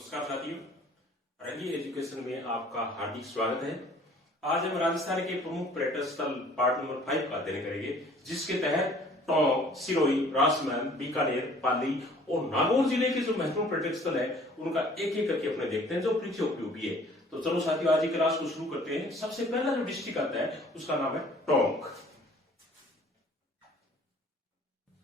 नमस्कार साथियों, रंगी एजुकेशन में आपका हार्दिक स्वागत है। आज हम राजस्थान के प्रमुख पर्यटन स्थल पार्ट नंबर 5 का अध्ययन करेंगे, जिसके तहत टोंक, सिरोही, राजमहल, बीकानेर, पाली और नागौर जिले के जो महत्वपूर्ण पर्यटन स्थल है उनका एक एक करके अपने देखते हैं जो परीक्षा उपयोगी है। तो चलो साथियों, आज की क्लास को शुरू करते हैं। सबसे पहला जो डिस्ट्रिक्ट आता है उसका नाम है टोंक।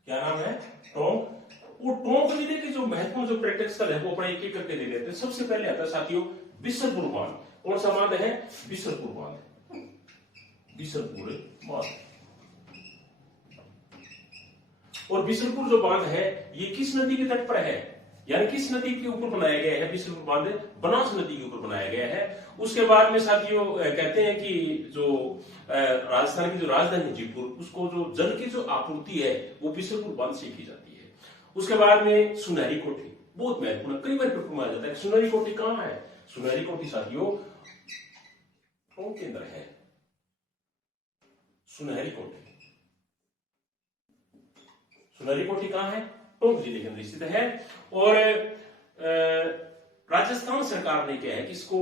क्या नाम है? टोंक। वो टोंक जिले के जो महत्वपूर्ण जो पर्यटक स्थल है वो अपना एक एक करके दे देते हैं। सबसे पहले आता है साथियों बिसरपुर बांध। कौन सा बांध है? बिसरपुर बांध। बिसरपुर बांध। और बिसरपुर जो बांध है ये किस नदी के तट पर है, यानी किस नदी के ऊपर बनाया गया है? बिसरपुर बांध बनास नदी के ऊपर बनाया गया है। उसके बाद में साथियों कहते हैं कि जो राजस्थान की जो राजधानी जयपुर, उसको जो जल की जो आपूर्ति है वो बिसरपुर बांध से की जाती है। उसके बाद में सुनहरी कोठी, बहुत महत्वपूर्ण, कई बार पेपर में आ जाता है। सुनहरी कोठी कहां है? सुनहरी कोठी साथियों टोंक के अंदर है। सुनहरी कोठी, सुनहरी कोठी कहां है? टोंक जिले के अंदर स्थित है। और राजस्थान सरकार ने क्या है कि इसको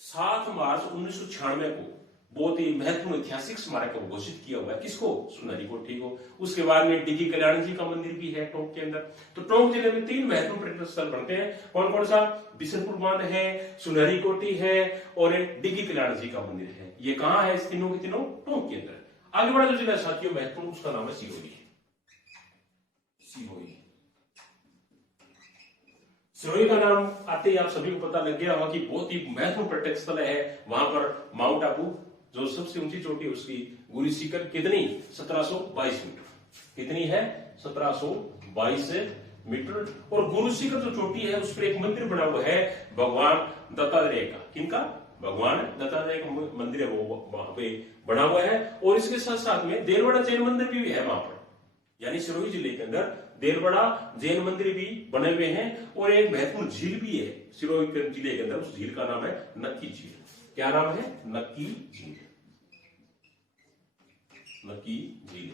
7 मार्च 1996 को बहुत ही महत्वपूर्ण ऐतिहासिक स्मारक को घोषित किया हुआ है। किसको? सुनहरी कोठी को। उसके बाद में डिगी कल्याण जी का मंदिर भी है टोंक के अंदर। तो टोंक जिले में 3 महत्वपूर्ण पर्यटन स्थल बनते हैं। कौन कौन सा? बिसरपुर बांध है, सुनहरी कोठी है और डिगी कल्याण जी का मंदिर है। ये कहां है? इस तीनों के तीनों टोंक के अंदर। आगे बढ़ा जो जिला साथियों महत्वपूर्ण, उसका नाम है सिरोही। सिरोही, सिरोही का नाम आते ही आप सभी को पता लग गया होगा कि बहुत ही महत्वपूर्ण पर्यटक स्थल है। वहां पर माउंट आबू जो सबसे ऊंची चोटी है उसकी गुरु शिखर कितनी? 1722 मीटर। कितनी है? 1722 मीटर। और गुरु शिखर जो चोटी है उस पर एक मंदिर बना हुआ है भगवान दत्तात्रेय का। किनका? भगवान दत्तात्रेय का मंदिर है वो वहां पे बना हुआ है। और इसके साथ साथ में देलवाड़ा जैन मंदिर भी है वहां पर, यानी सिरोही जिले के अंदर देलवाड़ा जैन मंदिर भी बने हुए हैं। और एक महत्वपूर्ण झील भी है सिरोही जिले के अंदर, उस झील का नाम है नक्की झील। क्या नाम है? नक्की झील। नक्की झील।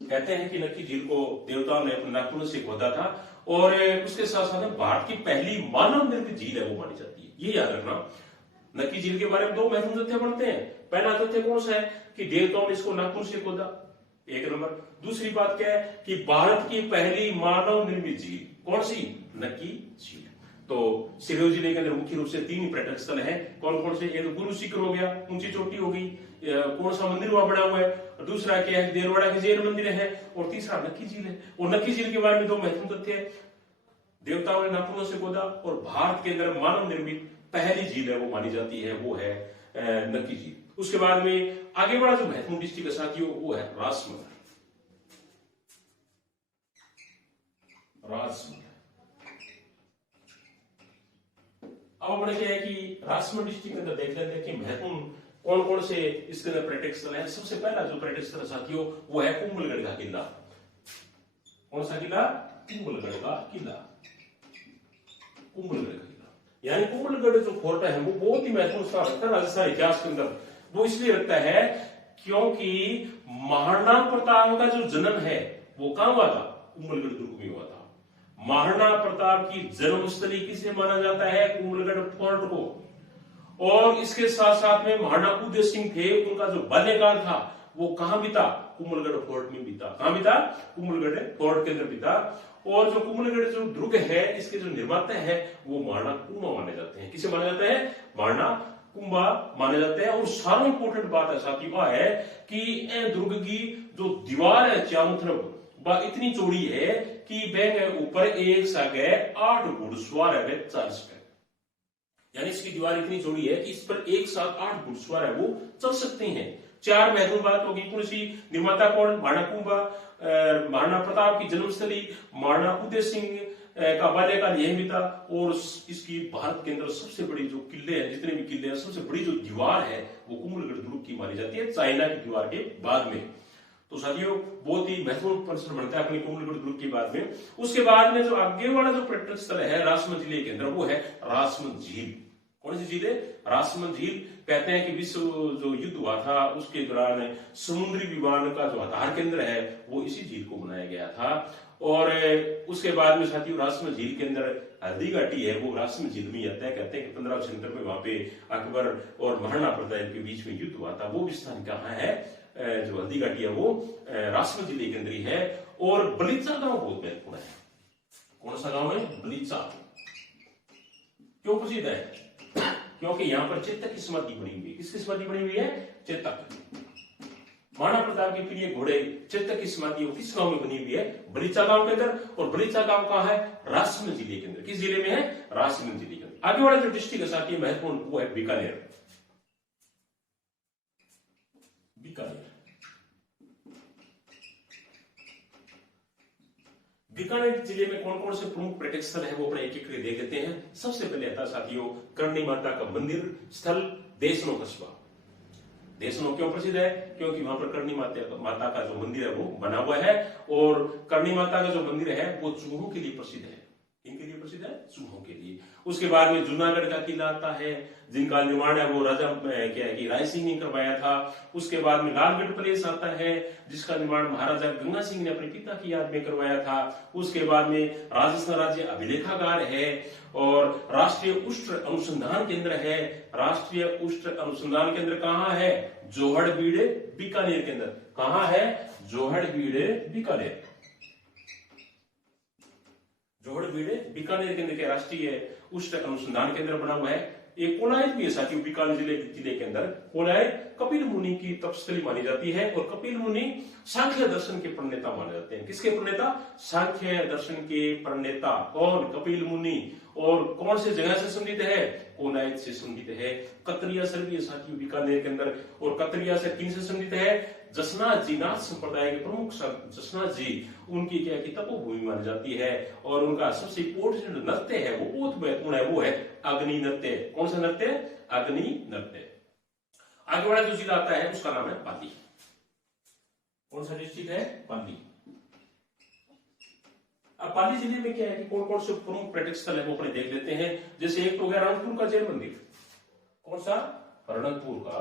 कहते हैं कि नक्की झील को देवताओं ने अपने नाखूनों से खोदा था। और उसके साथ साथ भारत की पहली मानव निर्मित झील है वो मानी जाती है। ये याद रखना। नक्की झील के बारे में 2 महत्वपूर्ण तथ्य बनते हैं। पहला तथ्य कौन सा है कि देवताओं ने इसको नाखून से खोदा, एक नंबर। दूसरी बात क्या है कि भारत की पहली मानव निर्मित झील कौन सी? नक्की झील। तो सिरोही जिले के अंदर मुख्य रूप से 3 पर्यटक स्थल हैं। कौन कौन से? एक तो गुरु शिखर हो गया, ऊंची चोटी होगी, कौन सा मंदिर वहां बना हुआ है। दूसरा क्या है? देलवाड़ा के जैन मंदिर है। और तीसरा नक्की झील है। और नक्की झील के बारे में 2 महत्वपूर्ण तथ्य है। देवताओं ने नाखूनों से खोदा और भारत के अंदर मानव निर्मित पहली झील है वो मानी जाती है, वो है नक्की झील। उसके बाद में आगे बढ़ा जो महत्वपूर्ण डिस्ट्रिक्ट साथियों वो है राजमहल। राजमहल। अब अपने क्या है कि राजमहल डिस्ट्रिक्ट के अंदर देख लेते हैं कि महत्वपूर्ण कौन कौन से इसके अंदर पर्यटक स्थल है। सबसे पहला जो पर्यटक स्थल साथियों वो है कुंभलगढ़ का किला। कौन सा किला? कुंभलगढ़ का किला। कुंभलगढ़ का किला, यानी कुंभलगढ़ जो फोर्ट है वो बहुत ही महत्वपूर्ण स्थान रखता है राजस्थान इतिहास के अंदर। वो इसलिए रखता है क्योंकि महाराणा प्रताप का जो जन्म है वो कहां हुआ था? कुंभलगढ़ दुर्ग में हुआ था। महाराणा प्रताप की जन्मस्थली किसे माना जाता है? कुंभलगढ़ फोर्ट को। और इसके साथ साथ में महाराणा उदय सिंह थे, उनका जो बाल्यकाल था वो कहां बीता? कुंभलगढ़ फोर्ट में बीता। कहां बीता? कुंभलगढ़ फोर्ट के अंदर बीता। और जो कुंभलगढ़ जो दुर्ग है इसके जो निर्माता है वो महाराणा कुंभा माने जाते हैं। किसे माने जाते हैं? महाराणा कुंभा माने जाते हैं। और सारा इंपोर्टेंट बात है साथियों है कि दुर्ग की जो दीवार है चारों तरफ वह इतनी चौड़ी है कि वह ऊपर एक सागे 8 घुड़सवार है, 40 पे, यानी इसकी दीवार इतनी चौड़ी है कि इस पर एक साथ 8 घुड़सवार है वो चल सकते हैं। 4 महत्वपूर्ण बात होगी। कौन सी? निर्माता कौन? महाराणा कुंभा, महाराणा प्रताप की जन्मस्थली, महाराणा उदय सिंह का बाल्यकाल यही बीता। और इसकी भारत के अंदर सबसे बड़ी जो किले हैं, जितने भी किले हैं, सबसे बड़ी जो दीवार है वो कुंभलगढ़ दुर्ग की मानी जाती है, चाइना की दीवार के बाद में। तो साथियों बहुत ही महत्वपूर्ण प्रश्न बनता है अपनी कुंभलगढ़ दुर्ग के बाद में। उसके बाद में जो आगे वाला जो पर्यटन स्थल है राजमहल जिले के अंदर वो है राजमहल झील। कौन सी झील है? राजमहल झील। कहते हैं कि विश्व जो युद्ध हुआ था उसके दौरान समुद्री विमान का जो आधार केंद्र है वो इसी झील को बनाया गया था। और उसके बाद में साथियों रासमल झील के अंदर हल्दी घाटी है, वो रासमल झील में आता है। कहते हैं कि 1576 में वहां पे अकबर और महाराणा प्रताप के बीच में युद्ध हुआ था। वो भी स्थान कहाँ है, जो हल्दी घाटी है वो रासमल जिले के अंदर ही है। और बलीचा गांव बहुत महत्वपूर्ण है। कौन सा गांव है, बलीचा। क्यों प्रसिद्ध है, क्योंकि यहाँ पर चेतक की समाधि बनी हुई है। किसकी समाधि बनी हुई है, चेतक। महाराणा प्रताप के प्रिय घोड़े चेतक की समाधि किस गांव में बनी हुई है, बलीचा गांव के अंदर। और बलीचा गांव कहाँ है, राजसमंद जिले के अंदर। किस जिले में है, राजसमंद जिले के अंदर। आगे वाला जो डिस्ट्रिक्ट है साथी महत्वपूर्ण, वो है बीकानेर। बीकानेर, बीकानेर जिले में कौन कौन से प्रमुख पर्यटक स्थल है वो अपने एक एक करके देख लेते हैं। सबसे पहले आता साथियों करणी माता का मंदिर स्थल देशनो कस्बा। देशनो क्यों प्रसिद्ध है, क्योंकि वहां पर करणी माता का जो मंदिर है वो बना हुआ है। और करणी माता का जो मंदिर है वो चूहों के लिए प्रसिद्ध है। किनके लिए प्रसिद्ध है, चूहों के लिए। उसके बाद में जूनागढ़ का किला आता है, जिनका निर्माण है वो राजा क्या है कि राय सिंह ने करवाया था। उसके बाद में लालगढ़ पैलेस आता है, जिसका निर्माण महाराजा गंगा सिंह ने अपने पिता की याद में करवाया था। उसके बाद में राजस्थान राज्य अभिलेखागार है और राष्ट्रीय उष्ण अनुसंधान केंद्र है। राष्ट्रीय उष्ण अनुसंधान केंद्र कहाँ है, जोहड़बीड़ बीकानेर के अंदर। कहाँ है, जोहड़बीड़ बीकानेर। जोहड़बीड़ बीकानेर के अंदर के राष्ट्रीय उष्ण अनुसंधान केंद्र बना हुआ है। एक कोलायत भी है साथियों बीकानेर जिले के अंदर। कोलायत कपिल मुनि की तपस्थली मानी जाती है और कपिल मुनि सांख्य दर्शन के प्रणेता माने जाते हैं। किसके प्रणेता, सांख्य दर्शन के प्रणेता। कौन, कपिल मुनि। और कौन से जगह से संबंधित है, कोलायत से संबंधित है। कतरिया सर भी है साथियों बीकानेर के अंदर। और कतरिया से किन से संबंधित है, जसनाथ जी, नाथ संप्रदाय के प्रमुख जसनाथ जी, उनकी क्या की तपोभूमि मानी जाती है। और उनका सबसे इंपोर्टेंट नृत्य है वो बहुत महत्वपूर्ण है, वो है अग्नि नृत्य। कौन सा नृत्य, अग्नि नृत्य। आगे वाला जो जिला आता है उसका नाम है पाली। कौन सा डिस्ट्रिक्ट है, पाली। अब पाली जिले में क्या है कि कौन कौन से प्रमुख पर्यटक स्थल है वो अपने देख लेते हैं। जैसे एक तो हो गया रणकपुर का जैन मंदिर। कौन सा, रणकपुर का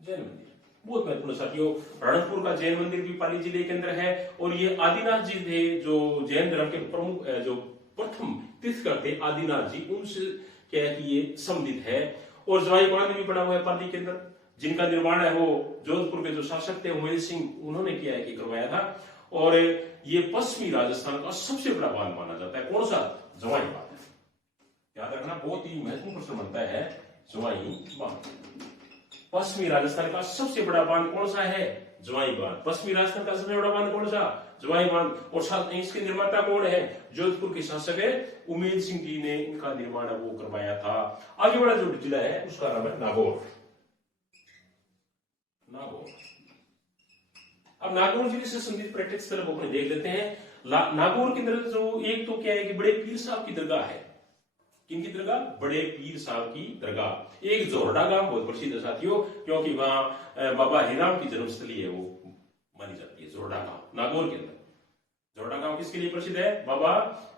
जैन मंदिर, बहुत महत्वपूर्ण साथियों। रणकपुर का जैन मंदिर भी पाली जिले के अंदर है। और ये आदिनाथ जी थे जो जैन धर्म के प्रमुख, जो प्रथम तीर्थकर थे आदिनाथ जी, उनसे क्या है कि ये संबंधित है। और जवाई बांध भी बना हुआ है पाली के अंदर, जिनका निर्माण है वो जोधपुर के जो शासक थे उमेर सिंह, उन्होंने किया है कि करवाया था। और ये पश्चिमी राजस्थान का सबसे बड़ा बांध माना जाता है। कौन सा, जवाई बांध। याद रखना, बहुत ही महत्वपूर्ण प्रश्न बनता है, जवाई बांध। पश्चिमी राजस्थान का सबसे बड़ा बांध कौन सा है, जवाई बांध। पश्चिमी राजस्थान का सबसे बड़ा बांध कौन सा, जवाई बांध। और साथ इसके निर्माता कौन है, जोधपुर के शासक है उमेर सिंह जी ने इनका निर्माण वो करवाया था। आगे वाला जो जिला है उसका नाम है नागौर। नागौर, अब नागौर जिले से संबंधित पर्यटक स्थल वो अपने देख लेते हैं। नागौर के अंदर जो एक तो क्या है कि बड़े पीर साहब की दरगाह है। किनकी दरगाह, बड़े पीर साहब की दरगाह। एक जोरडा गांव बहुत प्रसिद्ध है साथियों, क्योंकि वहां बाबा हरिराम की जन्मस्थली है वो मानी जाती है, जोरडा गांव नागौर के अंदर। जोरडा गांव किसके लिए प्रसिद्ध है, बाबा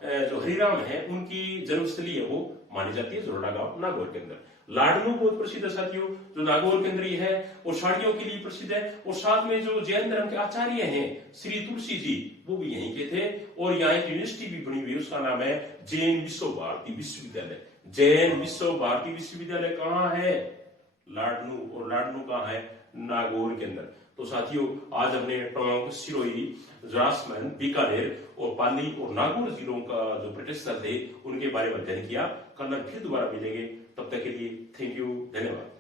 जो हरिराम है उनकी जन्मस्थली है वो मानी जाती है, जोरडा गांव नागौर के अंदर। लाडनू बहुत प्रसिद्ध है साथियों, जो नागौर के अंदर ही है और साड़ियों के लिए प्रसिद्ध है। और साथ में जो जैन धर्म के आचार्य हैं श्री तुलसी जी, वो भी यहीं के थे। और यहाँ एक यूनिवर्सिटी भी बनी हुई है, उसका नाम है जैन विश्व भारती विश्वविद्यालय। जैन विश्व भारती विश्वविद्यालय कहाँ है, लाडनू। और लाडनू कहाँ है, नागौर के अंदर। तो साथियों आज हमने टोंक, सिरोही, राजसमंद, बीकानेर और पाली और नागौर जिलों का जो पर्यटक स्थल थे उनके बारे में अध्ययन किया। कल फिर दोबारा मिलेंगे, तब तक के लिए थैंक यू, धन्यवाद।